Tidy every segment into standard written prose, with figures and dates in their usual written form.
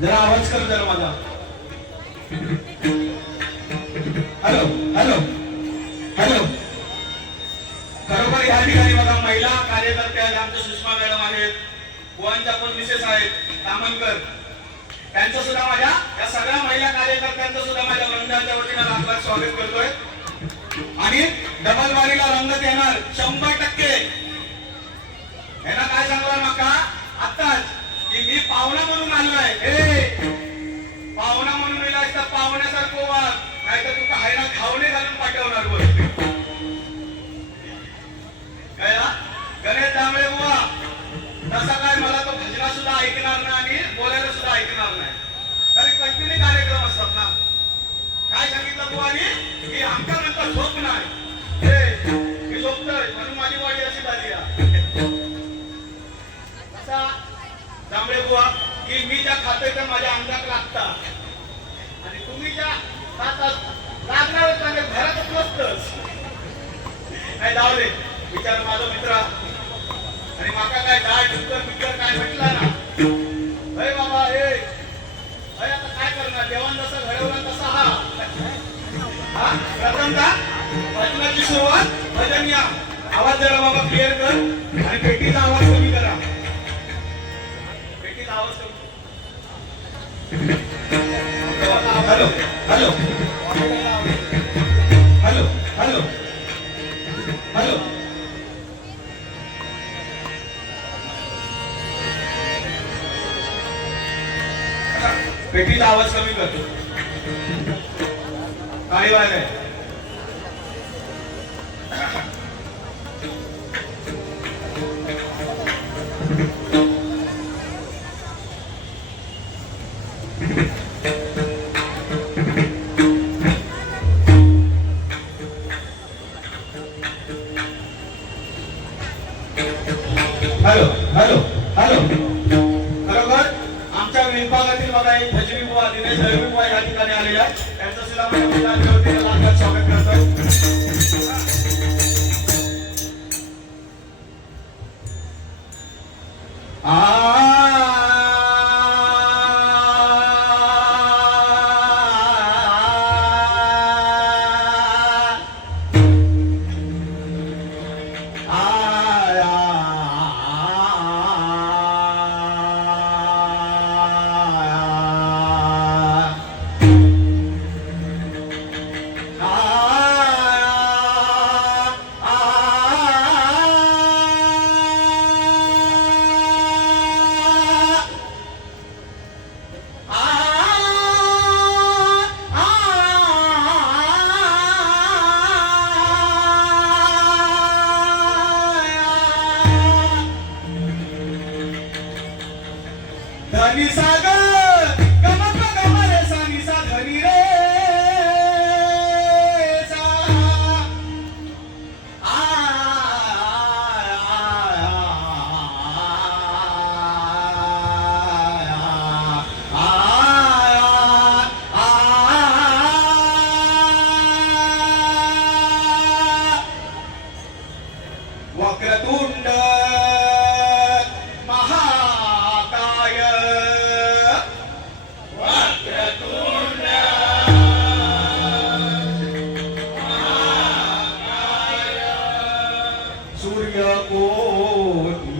जरा आवाज कर जरा माझा. Hello hello hello. खरोखर या ठिकाणी बघा महिला कार्यकर्त्या आमच्या सुषमा मॅडम आहेत, बुवांच्या पण मिसेस आहेत तामणकर, त्यांचं सुद्धा माझ्या या सगळ्या महिला कार्यकर्त्यांचं सुद्धा माझ्या मंडळाच्या वतीने लाख स्वागत करतोय. आणि डबल वारीला रंगत येणार 100%. यांना काय सांगणार मका आत्ताच की मी पाहुणा म्हणून आलोय. पाहुणा म्हणून येलास तर पाहुण्यासारखं वाग, नाही तर तुका हायना खावणे घालून पाठवणार वर. काय गणेश दामळे बुवा तसा काय मला तो भजना सुद्धा ऐकणार नाही आणि बोलायला सुद्धा ऐकणार नाही. तरी कंटिन्यू कार्यक्रम असतात ना. काय सांगितलं बुवानी की आमच्या नंतर झोप नाही, मी झोपतोय म्हणून माझी बॉडी अशी झाली असा दामळे बुवा की मी ज्या खातोय त्या माझ्या अंगात लागतात आणि तुम्ही ज्या खातात लागणारच म्हणजे घरातच नसतच. नाही जाऊ दे, विचार माझा मित्र आणि माका काय डाळ डुक्कर बिक्कर काय म्हटला ना, अरे बाबा अरे आता काय करणार, देवान जसं घडवलं तसा हा प्रथमतः भजनाची सुरुवात भजन या. आवाज जरा बाबा क्लिअर कर आणि पेटीचा आवाज कमी करा. पेटीचा आवाज कमी. Hello hello hello hello hello. पेटीचा आवाज कमी करतो. काही वाय नाही. Hello hello hello. खरोखर आमच्या विभागातील बघा एक भजनी बुवा दिनेश दळवी बुवा या ठिकाणी आलेला आहे. त्यांचं सुद्धा माझ्या स्वागत करतोय. धनी सागर गमक गमरे सानी सा धनी रे सा आ वक्रतुंड महाकाय वक्रतुंड महाकाय सूर्यकोटि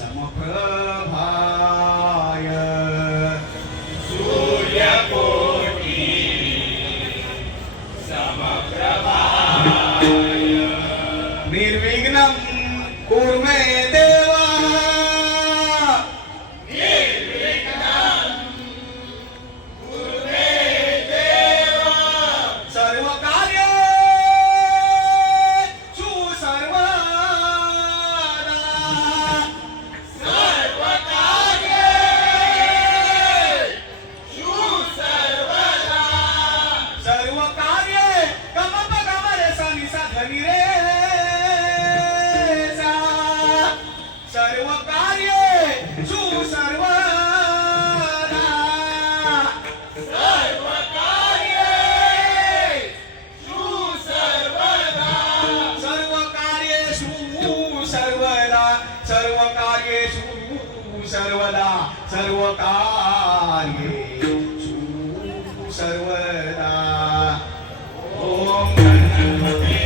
समप्रभाय सूर्यकोटि समप्रभाय निर्विघ्नं कुरु मे देवा निर्विघ्नं कुरु मे देवा सर्व कार्येषु सर्वदा सर्व कार्येषु सर्वदा सर्व कार्ये गमप गमरे सानी सा धनी रे सर्व कार्ये सुसर्वदा सर्व कार्ये सुसर्वदा सर्व कार्येषु सर्वदा सर्व कार्येषु सर्वदा सर्व कार्येषु सर्वदा ओम गणपते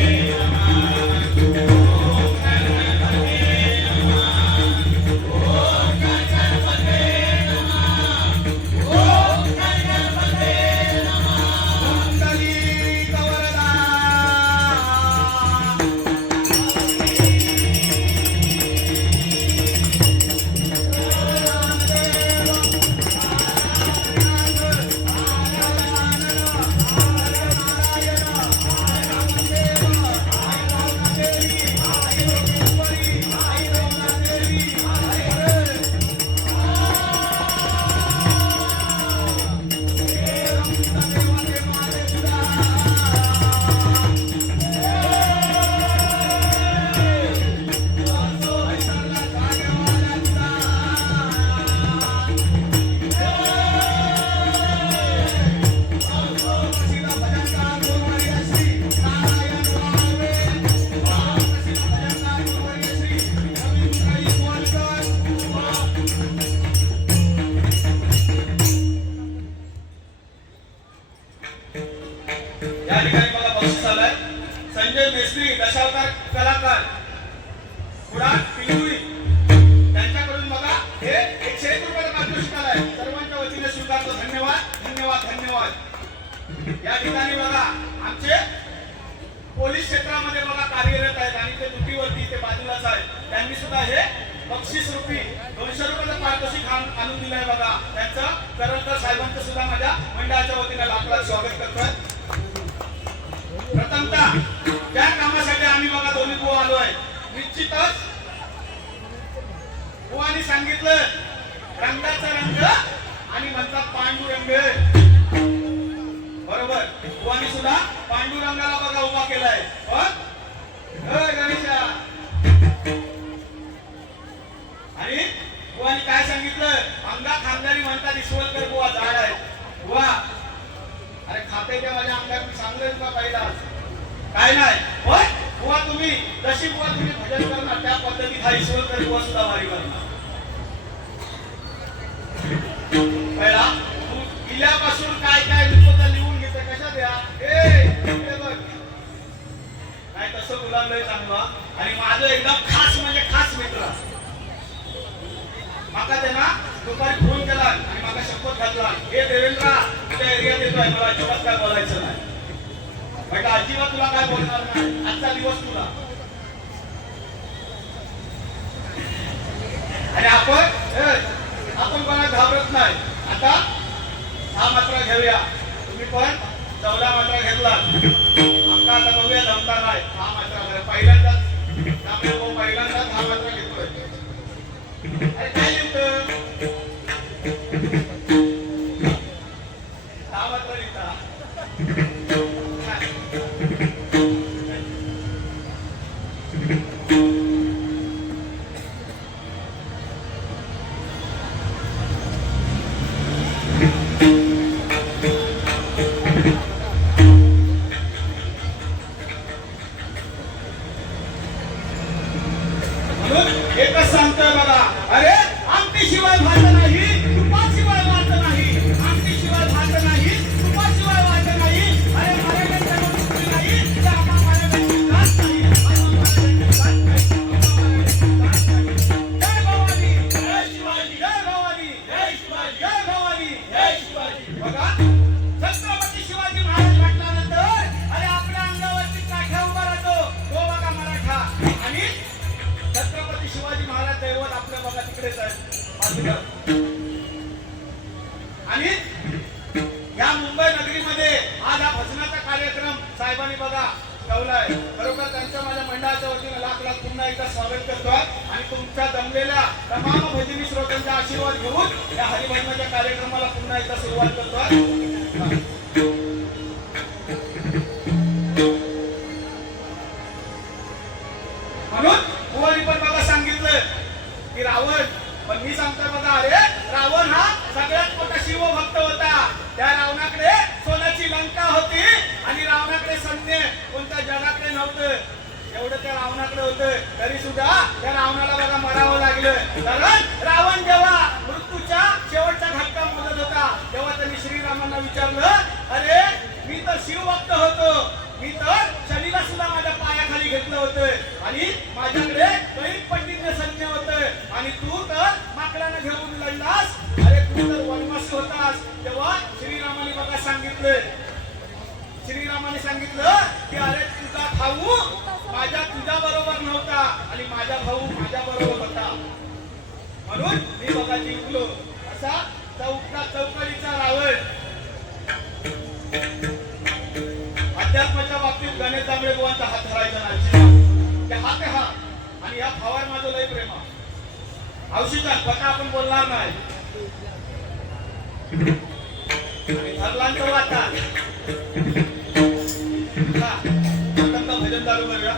या ठिकाणी मला बक्षीस आलंय संजय मेस्त्री दशावतार कलाकार कुडाळ पिंगुळी त्यांच्याकडून बघा हे 101 रुपयाचं पारितोषिक आलंय सर्वांच्या वतीने स्वीकारतो धन्यवाद धन्यवाद धन्यवाद या ठिकाणी बघा आमचे पोलीस क्षेत्रामध्ये बघा कार्यरत आहेत आणि ते ड्युटीवरती ते बाजूलाच आहेत त्यांनी सुद्धा हे बक्षीस रूपी 200 रुपयाचं पारितोषिक आणून दिलंय बघा त्यांचं करंकर साहेबांचं सुद्धा माझ्या मंडळाच्या वतीने लाख स्वागत करतोय प्रथमतः त्या कामासाठी आम्ही बघा दोन्ही बुवा आलोय निश्चितच बुवानी सांगितलं रंगाचा रंग आणि म्हणतात पांडुरंग बरोबर बुवानी सुद्धा पांडुरंगाला बघा उभा केलाय गणेशा आणि बुवानी काय सांगितलं अंगा खानदारी म्हणतात ईश्वरकर बुवा झाड आहे बुवा अरे खाते त्या माझ्या अंगात सांगलेच का पहिला काय नाही होय बुवा तुम्ही जशी बुवा तुम्ही भजन करणार त्या पद्धतीत हा ईश्वरकर बुवा सुद्धा वारी करणार पहिला तू किल्ल्यापासून काय काय लिखोता लिहून घेते कशा द्या बघ नाही तसं बोलावलंय चांगलं आणि माझं एकदम खास म्हणजे खास मित्र माका त्यांना दुपारी फोन केला आणि माका शपथ घातला हे देवेंद्र तुझ्या एरियात येतोय मला अजिबात काय बोलायचं नाही म्हटलं अजिबात तुला काय बोलणार नाही आजचा दिवस तुला आणि आपण कोणा घाबरत नाही आता 6 मात्रा घेऊया तुम्ही पण 14 मात्रा घेतला आमका आता बघूया जमता नाही 6 मात्रा पहिल्यांदाच पहिल्यांदाच 6 मात्रा घेतोय अरे काय लिहितं आणि या मुंबई नगरीमध्ये आज हा भजनाचा कार्यक्रम साहेबांनी बघा ठेवलाय. बरोबर त्यांच्या माझ्या मंडळाच्या वतीने लाख लाख पुन्हा एकदा स्वागत करतो आणि तुमच्या जमलेल्या तमाम भजनी श्रोत्यांचा आशीर्वाद घेऊन या हरिभजनाच्या कार्यक्रमाला पुन्हा एकदा सुरुवात करतोय. म्हणून कुवारी पण बघा सांगितलं की रावण, पण मी सांगतो बघा, अरे रावण हा सगळ्यात मोठा शिवभक्त होता. त्या रावणाकडे सोन्याची लंका होती आणि रावणाकडे सैन्य कोणत्या जगाकडे नव्हतं. एवढं त्या रावणाकडे होतं, तरी सुद्धा त्या रावणाला बघा मरावं लागलं. कारण रावण जेव्हा मृत्यूच्या शेवटचा धक्का मोजत होता तेव्हा त्यांनी श्रीरामांना विचारलं, अरे मी तर शिवभक्त होतो, मी तर शनीला सुद्धा माझ्या पायाखाली घेतलं होतं आणि माझ्याकडे कैक पंडित सैन्य होतं आणि तू तर माकडाने घेऊन लढलास, अरे तू तर वनवासी होतास. तेव्हा श्रीरामाने बघा सांगितलं, श्रीरामाने सांगितलं की अरे तुझा भाऊ तुझ्या बरोबर नव्हता आणि माझा भाऊ माझ्या बरोबर होता. म्हणून मी बघा जिंकलो. असा चौकडीचा रावण. अध्यात्माच्या बाबतीत गणेश जांभळे बुवांचा हात धरायचा नाही. त्या हात हा आणि या भावावर माझं लय प्रेम आहे. औषधा पका आपण बोलणार नाही. धरलांचं वाटा भजन चालू करूया.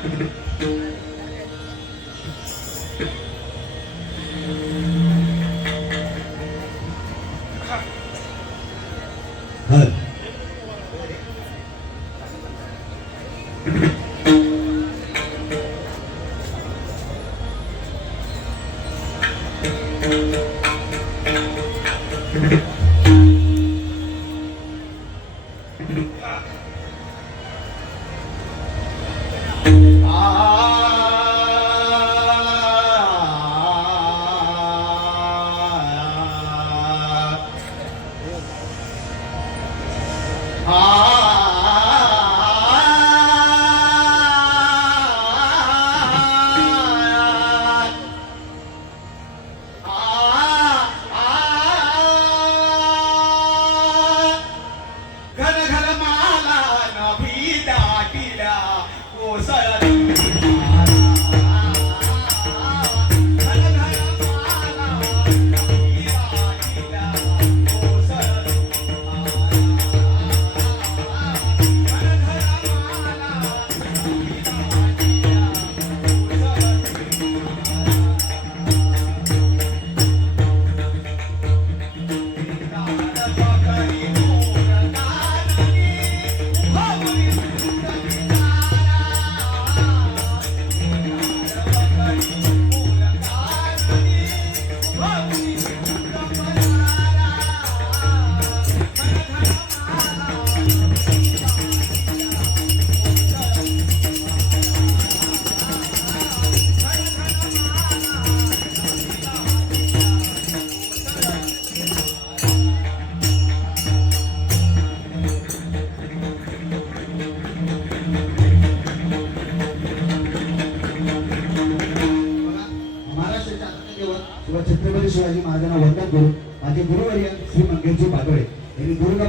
छत्रपती शिवाजी महाराजांना वंदन करून माझे गुरुवर्य श्री मंगेशजी पाटोळे यांनी दुर्गा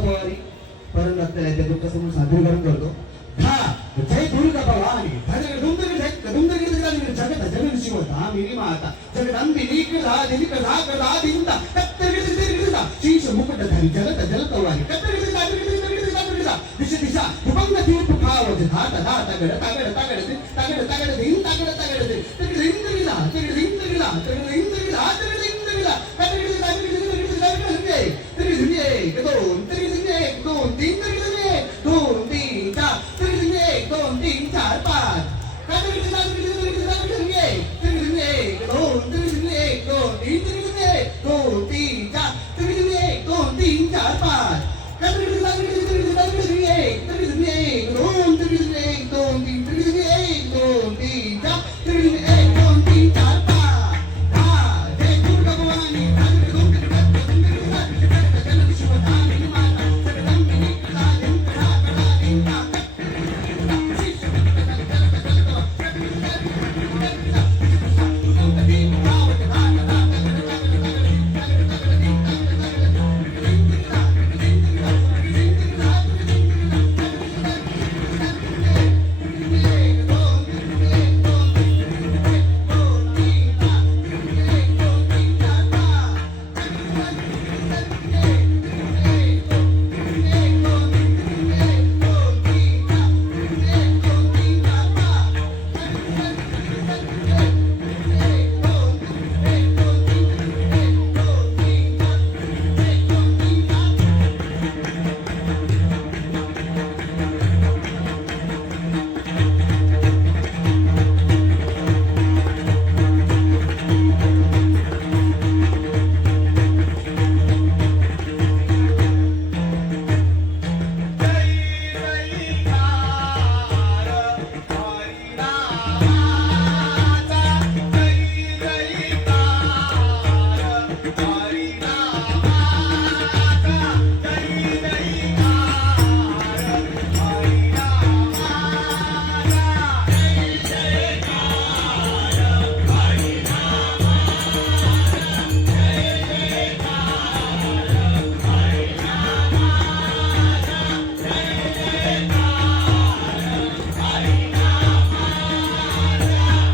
पवारी परत त्या तुमच्यासमोर सादरीकरण करतो. जय दुर्गा भवानी जगत जगन शिवता मिनी माता जगदंबिनी कृधा दिनी कृधा कृधा दिंदा कत्तगिरिदा शीश मुकुटधारी जगत जलतवारी कत्तगिरिदा दिशा दिशा भुभंग तीर्थ भावज धात धात गड तागड तागड तागड तागड दिन तागड तागड दिन तगड इंद्रिला तगड इंद्रिला तगड इंद्रिला तगड इंद्रिला तगड तगड तगड तगड दोन तगड एक दोन तीन तगड दोन तीन चार तगड एक दोन तीन चार पाच तगड तगड एक दोन तगड एक दोन तीन तगड एक दोन तीन चार तगड एक दोन तीन चार पाच तगड तगड एक तगड एक दोन तगड एक दोन तीन तगड एक दोन तीन चार तगड एक दोन तीन चार पाच जय दुर्गा भवानी तगड दोन तगड जगत शिवधामी माता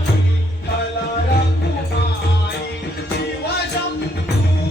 विठ्ठला रखुमाई शिव शंभू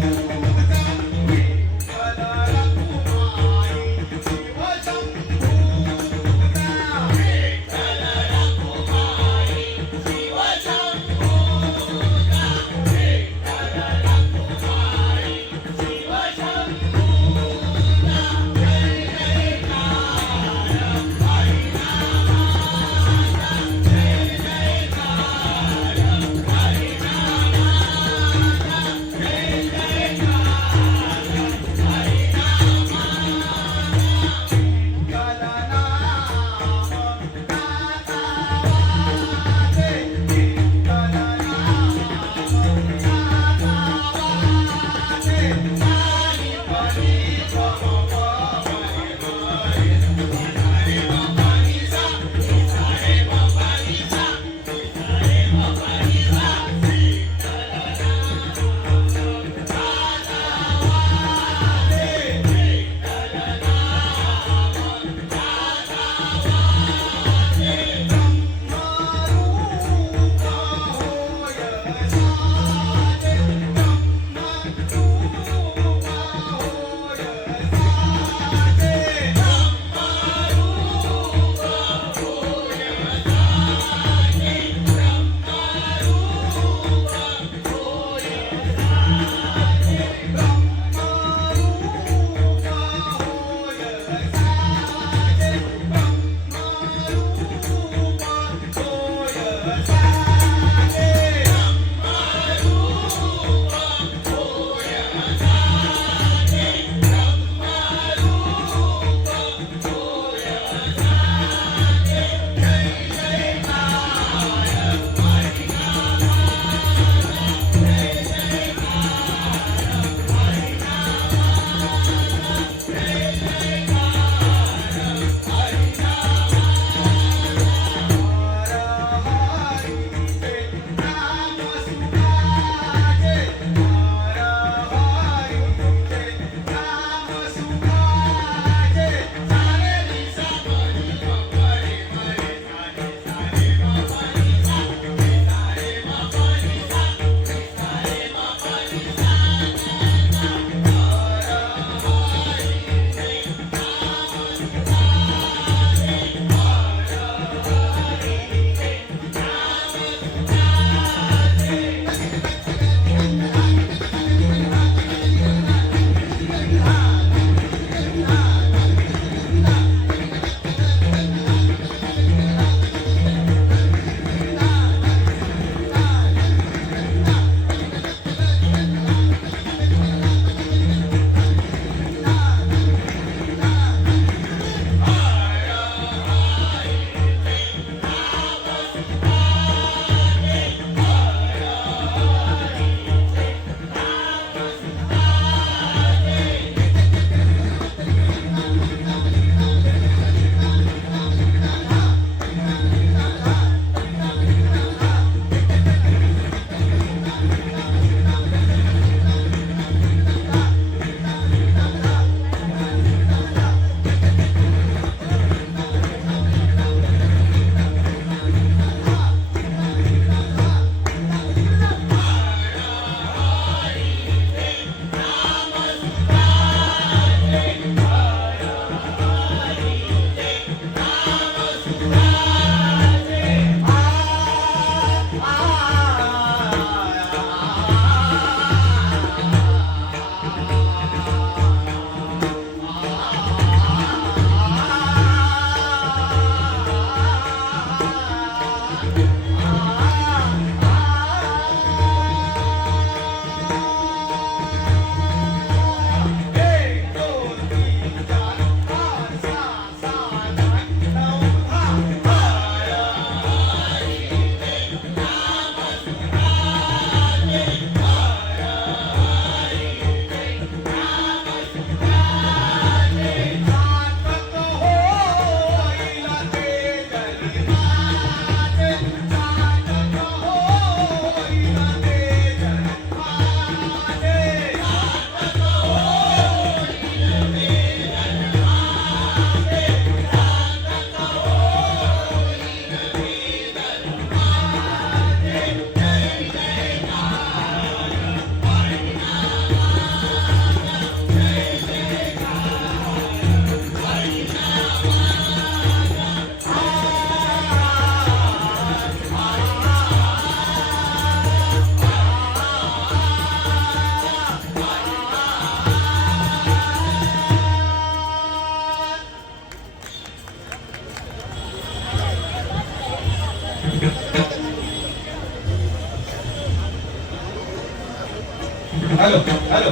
हॅलो हॅलो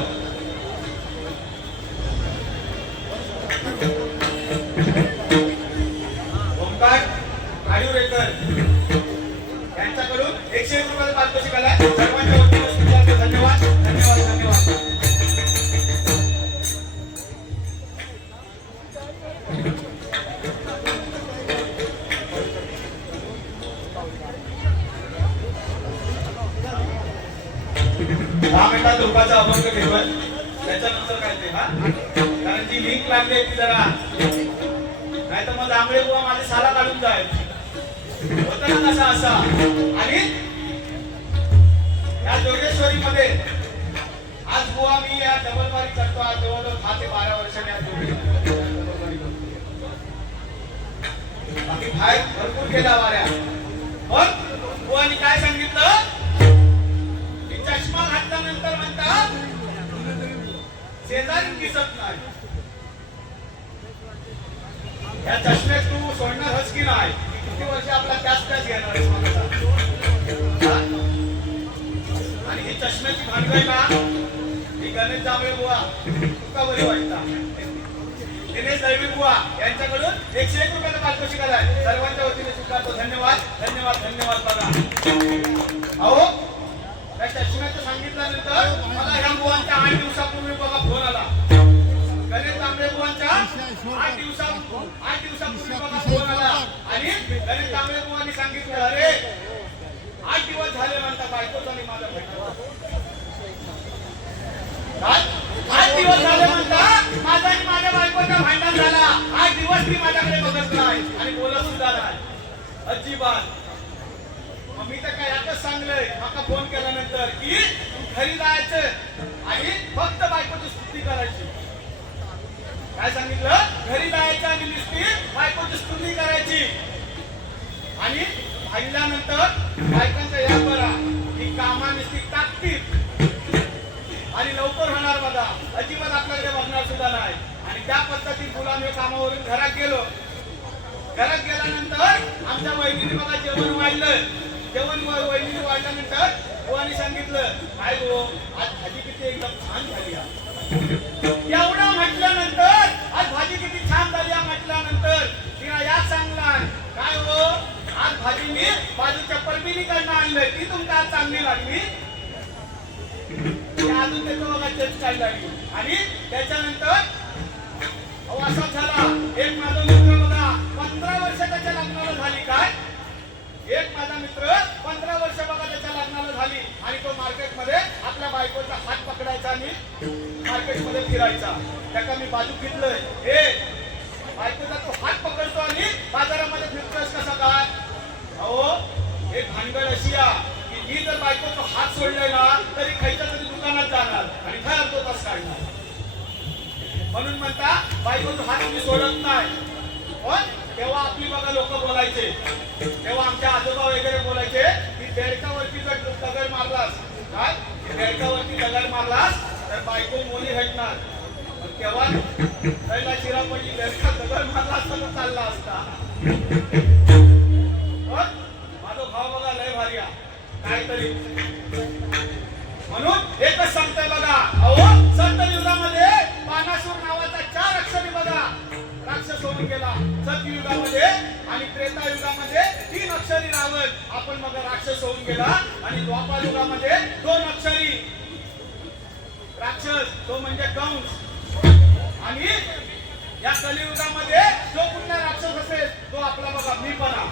ओंकार आयुरेकर यांच्याकडून 101 रुपयाचा पारितोषिक आलाय. सर्वांच्या वतीने स्वीकारतो. धन्यवाद धन्यवाद धन्यवाद. दहा मिनिटात रुपयाचा अभंग घेतोय. त्याच्यानंतर काय ते हा कारण जी लिंक लागली आहे ती जरा नाही तर मग जांभळे बुवा माझे साला काढून जाईल होतं ना कसा असा. आणि या जोगेश्वरी मध्ये आज बुवा मी या डबलवारी करतो. आज जवळजवळ 10 ते 12 वर्षांनी आज डबलवारी करतो. बाकी बाहेर भरपूर केला वाऱ्या. पण बुवानी काय सांगितलं, चष्मा घातल्यानंतर म्हणतात शेजारी दिसत नाही. या चष्म्यात तू सोडणार हस की नाही. किती वर्ष आपला त्याच घेणार आहेस मला सांग. आणि ही चष्म्याची भांडवल ना ही गणेश जांभळे बुवा तुका बरी वाटता. दिनेश दैवी बुवा यांच्याकडून 101 रुपयाचा पारितोषिक आलाय. सर्वांच्या वतीने स्वीकारतो. धन्यवाद धन्यवाद धन्यवाद. बघा अहो त्या चष्म्याचं सांगितल्यानंतर मला ह्या बुवांच्या 8 दिवसापूर्वी बघा फोन आला. गणेश जांभळे बुवांच्या 8 दिवसापूर्वी बघा फोन आला. आणि गणेश जांभळे बुवांनी सांगितलं, अरे 8 दिवस झाले म्हणता बायकोचा आणि माझा भांडण. 8 दिवस झाले म्हणता माझा आणि माझ्या बायकोचा भांडण झाला. 8 दिवस ती माझ्याकडे बघत नाही आणि बोलत सुद्धा नाही अजिबात. मी तर काय यातच सांगलंय माका फोन केल्यानंतर की घरी जायचं आणि फक्त बायकोची स्तुती करायची. काय सांगितलं, घरी जायचं आणि नुसती बायकोची स्तुती करायची. आणि भांडल्यानंतर बायकांचा या बरा ही कामा नुसती टाकतील आणि लवकर होणार बघा. अजिबात आपल्याकडे बघणार सुद्धा नाही. आणि त्या पद्धतीत मुलांनी कामावरून घरात गेलो. घरात गेल्यानंतर आमच्या वहिनीने बघा जेवण वाढलं. जेवण वहिनीने वाढल्यानंतर बुवानी सांगितलं, काय गो आज भाजी किती एकदम छान झाली. एवढं म्हटल्यानंतर आज भाजी किती छान झाली म्हटल्यानंतर तिला या सांगला, काय हो आज भाजी मी बाजूच्या परमिनीकडनं आणलंय ती तुमका आज चांगली लागली. अजून त्याचं बघा चेच काय लागली. आणि त्याच्यानंतर असा झाला एक माझा मित्र बघा 15 वर्ष त्याच्या लग्नाला झाली. काय एक माझा मित्र 15 वर्ष बघा त्याच्या लग्नाला झाली. आणि तो मार्केटमध्ये आपल्या बायकोचा हात पकडायचा आणि मार्केटमध्ये फिरायचा. त्याका मी बाजू घेतलंय, हे बायकोचा तो हात पकडतो आणि बाजारामध्ये फिरतोस कसा काय. अहो एक भानगड अशी की ही जर बायकोचा हात सोडलाय ना तरी खायच्या तरी दुकानात जाणार आणि काय तो तास काढणार. म्हणून म्हणता बायकोचा हात मी सोडत नाही. पण तेव्हा आपली बघा लोक बोलायचे, तेव्हा आमच्या आजोबा वगैरे बोलायचे की बेडकावरती जर दगड मारलास, काय बेडकावरती दगड मारलास तर बायको मोली हटणार. तेव्हा पहिला शिरा पडली बेडका दगड मारला असता तर चालला असता. माझा भाव बघा लय भारी काहीतरी. म्हणून एकच सांगतोय बघा, अहो सत्ययुगामध्ये बाणासूर नावाचा 4 अक्षरी बघा राक्षस होऊन गेला. सतयुगामध्ये आणि त्रेतायुगामध्ये 3 अक्षरी रावण आपण बघा राक्षस होऊन गेला. आणि द्वापार युगामध्ये 2 अक्षरी राक्षस तो म्हणजे कंस. आणि या कलियुगामध्ये जो कुठला राक्षस असेल तो आपला बघा मीपणा.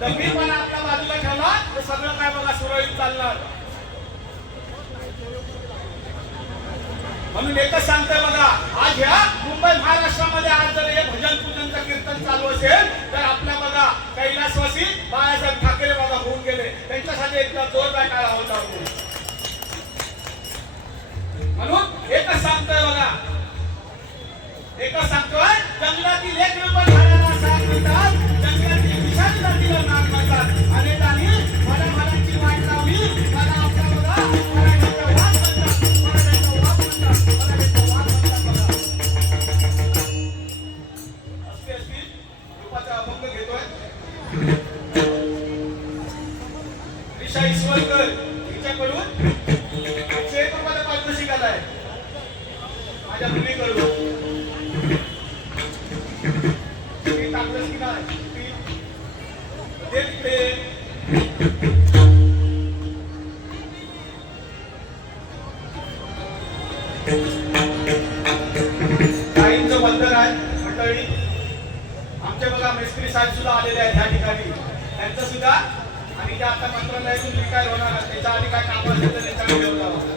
तर मीपणा आपल्या बाजूला ठेवला तर सगळं काय बघा सुरळीत चालणार. म्हणून एकच सांगतोय बघा, आज ह्या मुंबई महाराष्ट्रामध्ये आज जर हे भजन पूजनचं कीर्तन चालू असेल तर आपल्या बघा कैलासवासी बाळासाहेब ठाकरे बघा होऊन गेले. त्यांच्यासाठी एकदा जोरदार टाळा होता. म्हणून एकच सांगतोय बघा, एकच सांगतोय, जंगलातील एक नंबर झाडाला साथ म्हणतात, जंगलातील विशाल जातीला नाक म्हणतात. अनेकांनी मनाची वाट लावली, मला आपल्या बघा मराठीचा वाद म्हणतात, मराठीचा वाद म्हणतात, मराठीचा वाद म्हणतात बघा. अशी रूपाचा अभंग घेतोय ईशा ईश्वरकर हिच्याकडून 101 रुपयाचा आहे माझ्या मुलीकडून मी टाकलंस की नाही ते प्रेम काहींचं बंधन आहे मंडळी. आमचे बघा मिस्त्री साहेब सुद्धा आलेले आहेत ह्या ठिकाणी. त्यांचं सुद्धा आणि त्या आता मंत्रालयातून रिटायर होणार आहेत. त्याच्या आधी काय काम असेल तर त्यांच्याकडे घेऊन जावं.